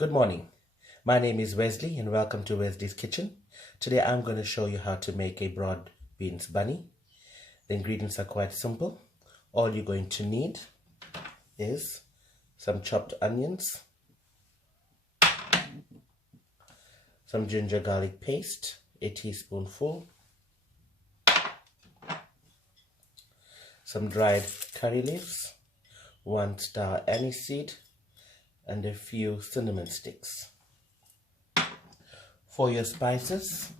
Good morning. My name is Wesley and welcome to Wesley's Kitchen. Today I'm going to show you how to make a broad beans bunny. The ingredients are quite simple. All you're going to need is some chopped onions, some ginger garlic paste, a teaspoonful, some dried curry leaves, 1 star anise seed, and a few cinnamon sticks. For your spices,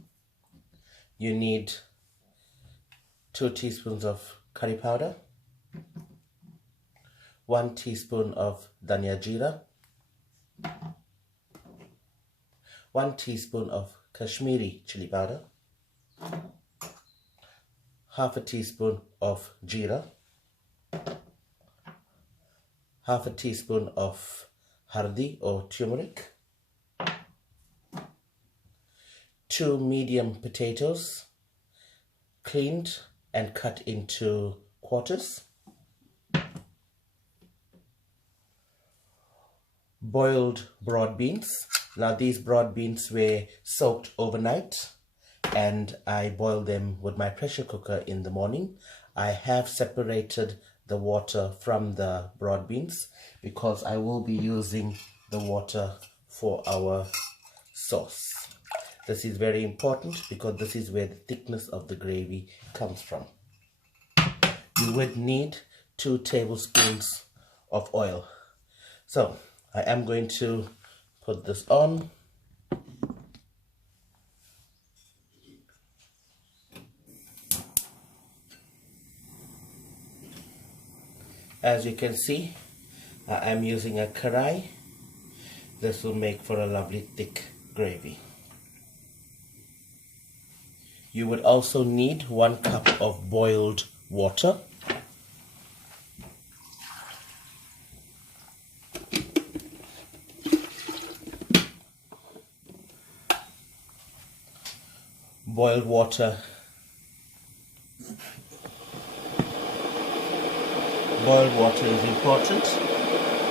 you need 2 teaspoons of curry powder, 1 teaspoon of dhania jeera, 1 teaspoon of Kashmiri chili powder, half a teaspoon of jeera, half a teaspoon of hardi or turmeric, 2 medium potatoes, cleaned and cut into quarters, boiled broad beans. Now these broad beans were soaked overnight and I boiled them with my pressure cooker in the morning. I have separated the water from the broad beans because I will be using the water for our sauce. This is very important because this is where the thickness of the gravy comes from. You would need 2 tablespoons of oil. So I am going to put this on. As you can see, I am using a karai. This will make for a lovely thick gravy. You would also need 1 cup of boiled water. Boiled water. Boiled water is important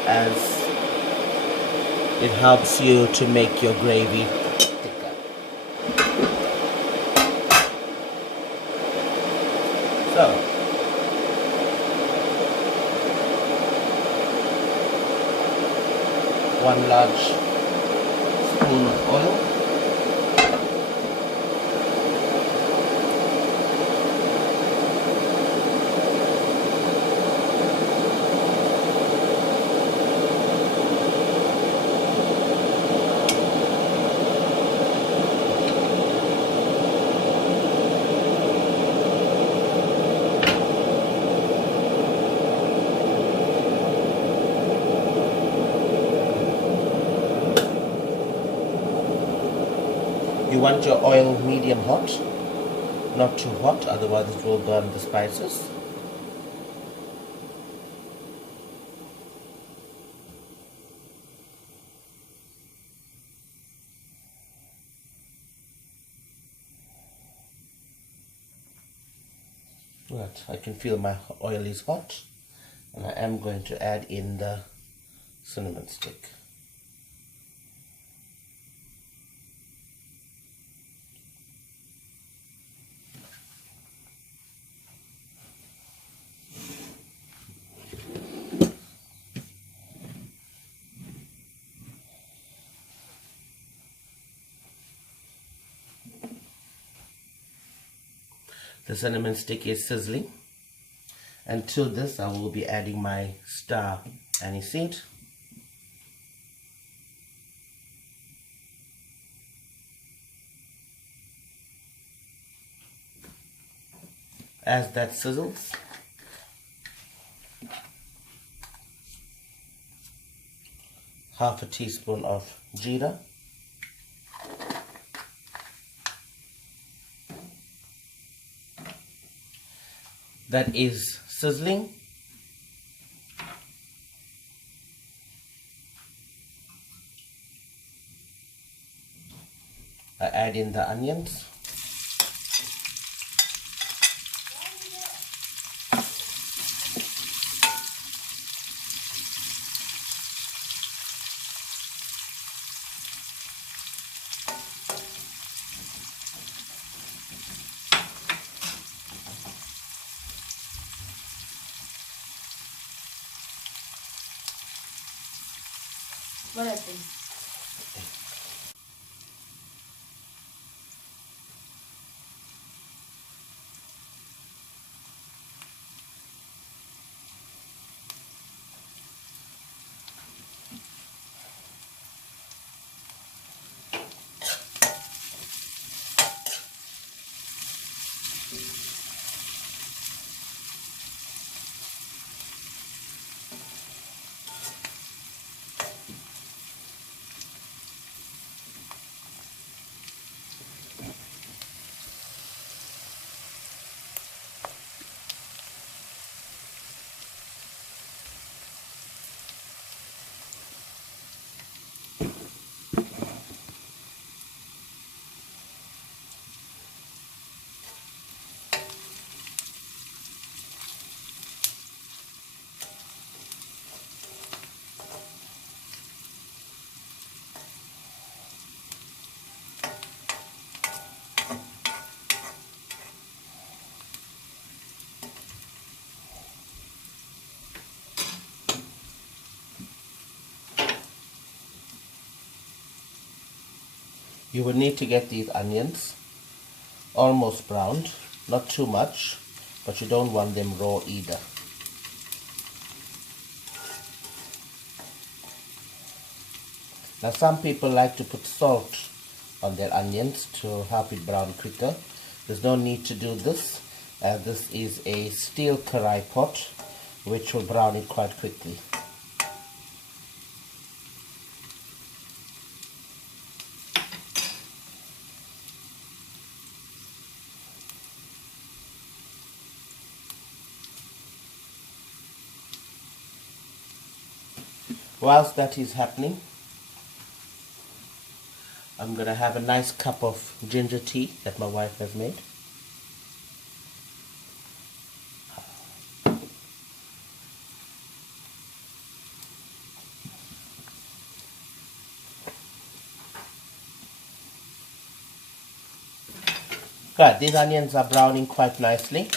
as it helps you to make your gravy thicker. So, 1 large spoon of oil. You want your oil medium hot, not too hot, otherwise it will burn the spices. Right, I can feel my oil is hot, and I am going to add in the cinnamon stick. The cinnamon stick is sizzling, and to this I will be adding my star anise seed, as that sizzles, half a teaspoon of jeera, that is sizzling. I add in the onions. What happened? You will need to get these onions almost browned, not too much, but you don't want them raw either. Now some people like to put salt on their onions to help it brown quicker. There's no need to do this, as this is a steel karai pot which will brown it quite quickly. Whilst that is happening, I'm going to have a nice cup of ginger tea that my wife has made. Right, these onions are browning quite nicely.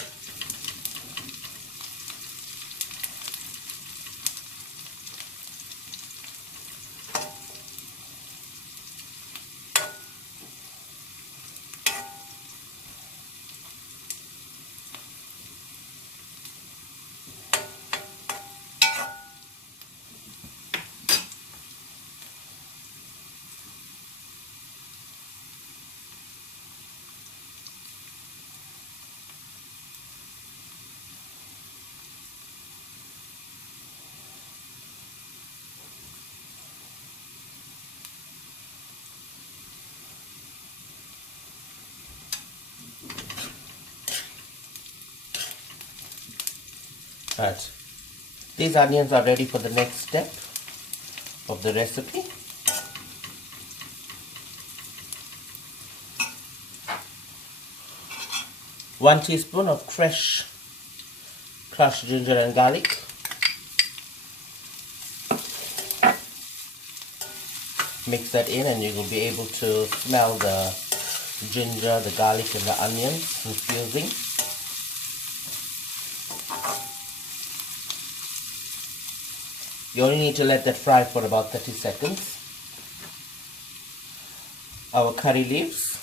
Right, these onions are ready for the next step of the recipe. One teaspoon of fresh crushed ginger and garlic. Mix that in and you will be able to smell the ginger, the garlic and the onions infusing. You only need to let that fry for about 30 seconds. Our curry leaves.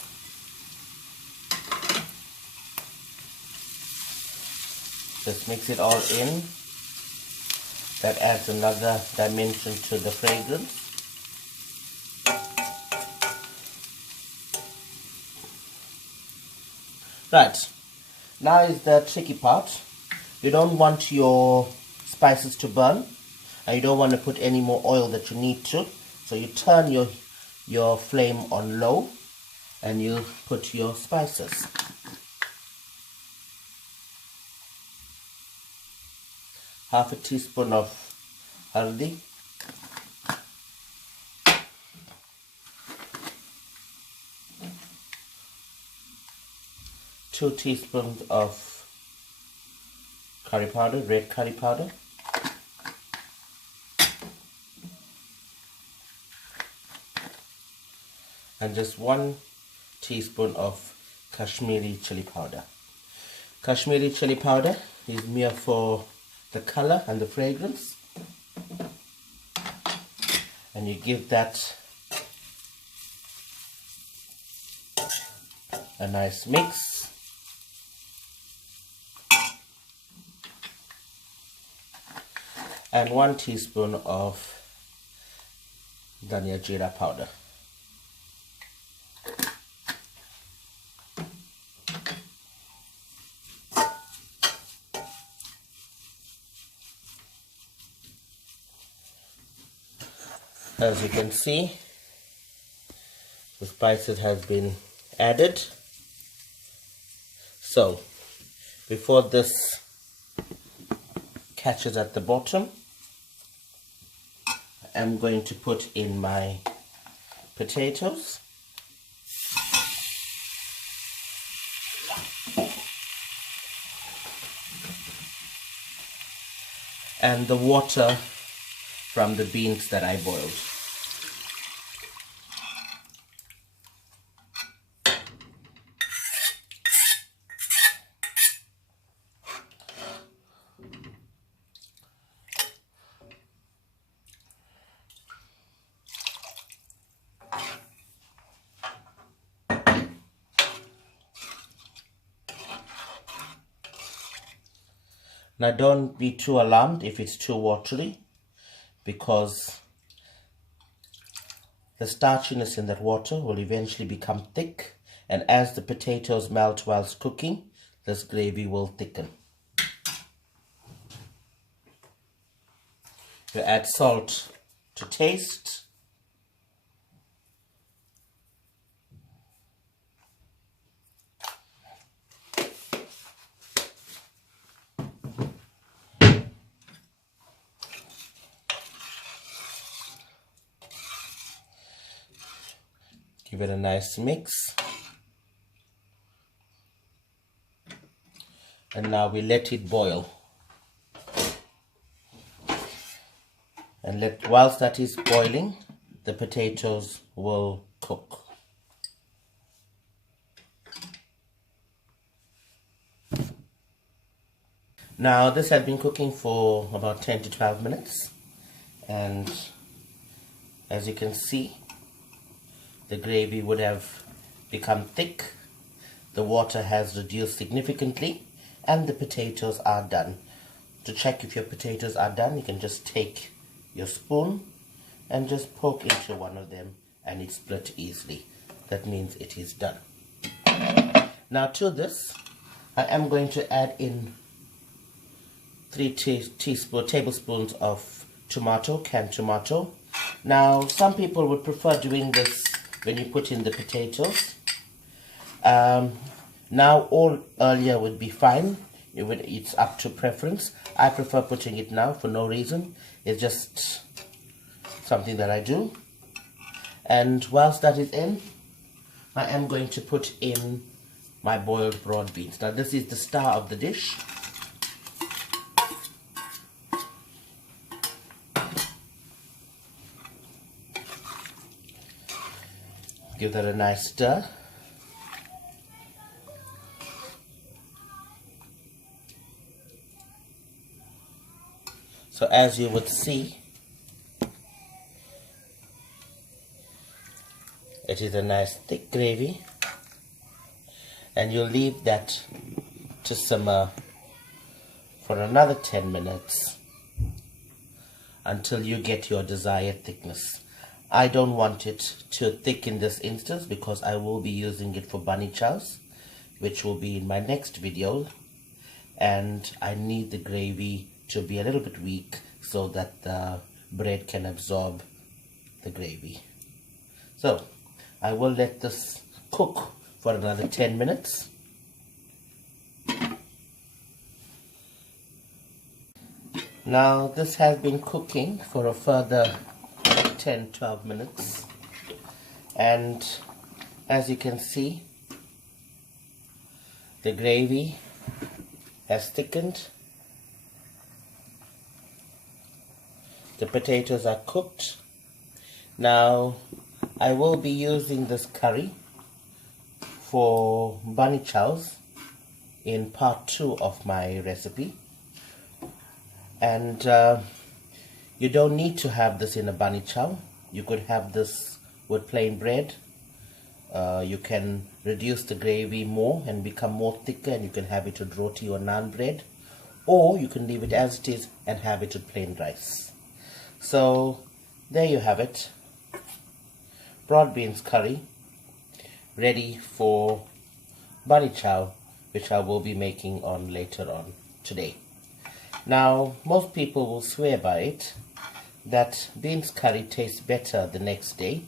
Just mix it all in. That adds another dimension to the fragrance. Right, now is the tricky part. You don't want your spices to burn, and you don't want to put any more oil that you need to. So you turn your flame on low and you put your spices. Half a teaspoon of haldi. 2 teaspoons of curry powder, red curry powder. And just 1 teaspoon of Kashmiri chili powder. Kashmiri chili powder is mere for the color and the fragrance. and you give that a nice mix. And 1 teaspoon of dhania jeera powder. As you can see, the spices has been added. So before this catches at the bottom, I'm going to put in my potatoes. And the water from the beans that I boiled. Now don't be too alarmed if it's too watery, because the starchiness in that water will eventually become thick, and as the potatoes melt whilst cooking, this gravy will thicken. You add salt to taste. Give it a nice mix. And now we let it boil. And whilst that is boiling, the potatoes will cook. Now this has been cooking for about 10 to 12 minutes. And as you can see, the gravy would have become thick, the water has reduced significantly, and the potatoes are done. To check if your potatoes are done, you can just take your spoon and just poke into one of them and it split easily. That means it is done. Now to this, I am going to add in 3 tablespoons of canned tomato. Now some people would prefer doing this when you put in the potatoes. Now or earlier would be fine. It's up to preference. I prefer putting it now for no reason. It's just something that I do. And whilst that is in, I am going to put in my boiled broad beans. Now this is the star of the dish. Give that a nice stir. So as you would see, it is a nice thick gravy, and you'll leave that to simmer for another 10 minutes until you get your desired thickness. I don't want it too thick in this instance because I will be using it for bunny chows, which will be in my next video, and I need the gravy to be a little bit weak so that the bread can absorb the gravy. So I will let this cook for another 10 minutes. Now this has been cooking for a further 10-12 minutes, and as you can see, the gravy has thickened, the potatoes are cooked. Now I will be using this curry for bunny chows in part 2 of my recipe, and you don't need to have this in a bunny chow. You could have this with plain bread. You can reduce the gravy more and become more thicker, and you can have it with roti or naan bread, or you can leave it as it is and have it with plain rice. So there you have it, broad beans curry ready for bari chow, which I will be making on later on today. Now, most people will swear by it that beans curry tastes better the next day.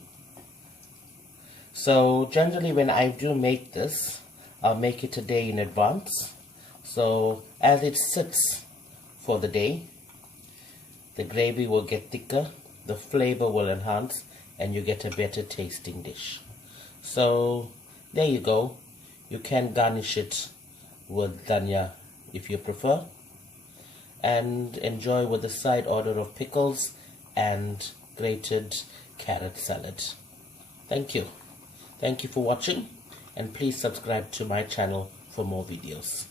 So generally when I do make this, I'll make it a day in advance. So as it sits for the day, the gravy will get thicker, the flavor will enhance, and you get a better tasting dish. So there you go. You can garnish it with dhania if you prefer, and enjoy with a side order of pickles and grated carrot salad. Thank you. Thank you for watching, and please subscribe to my channel for more videos.